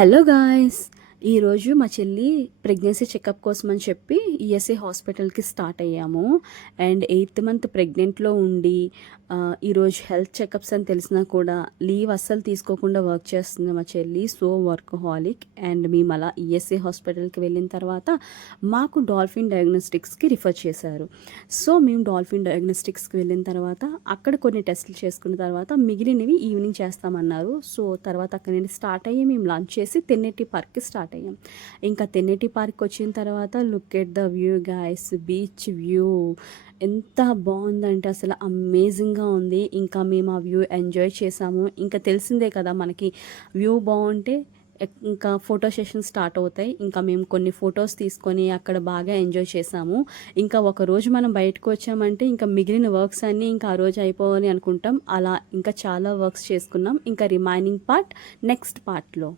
Hello guys! ఈరోజు మా చెల్లి ప్రెగ్నెన్సీ చెకప్ కోసం అని చెప్పి ఈఎస్ఐ హాస్పిటల్‌కి స్టార్ట్ అయ్యాము. అండ్ 8th మంత్ ప్రెగ్నెంట్‌లో ఉండి ఈరోజు హెల్త్ చెకప్స్ అని తెలిసినా కూడా లీవ్ అస్సలు తీసుకోకుండా వర్క్ చేస్తుంది మా చెల్లి. So workaholic. అండ్ మేము అలా ఈఎస్ఐ హాస్పిటల్‌కి వెళ్ళిన తర్వాత మాకు డాల్ఫిన్ డయాగ్నోస్టిక్స్‌కి రిఫర్ చేశారు. సో మేము డాల్ఫిన్ డయాగ్నోస్టిక్స్‌కి వెళ్ళిన తర్వాత అక్కడ కొన్ని టెస్టులు చేసుకున్న తర్వాత మిగిలినవి ఈవినింగ్ చేస్తామన్నారు. సో తర్వాత అక్కడి నుండి స్టార్ట్ అయ్యి మేము లంచ్ చేసి తెన్నేటి పార్క్‌కి స్టార్ట్ అయ్యాం. ఇంకా తెన్నేటి పార్క్ వచ్చిన తర్వాత look at the view guys, beach view ఎంత బాగుందంటే అసలు అమేజింగ్‌గా ఉంది. ఇంకా మేము ఆ వ్యూ ఎంజాయ్ చేసాము. ఇంకా తెలిసిందే కదా మనకి వ్యూ బాగుంటే ఇంకా ఫోటో సెషన్ స్టార్ట్ అవుతాయి. ఇంకా మేము కొన్ని ఫొటోస్ తీసుకొని అక్కడ బాగా ఎంజాయ్ చేసాము. ఇంకా ఒకరోజు మనం బయటకు వచ్చామంటే ఇంకా మిగిలిన వర్క్స్ అన్నీ ఇంకా ఆ రోజు అయిపోవాలి అనుకుంటాం. అలా ఇంకా చాలా వర్క్స్ చేసుకున్నాం. ఇంకా రిమైనింగ్ పార్ట్ నెక్స్ట్ పార్ట్‌లో.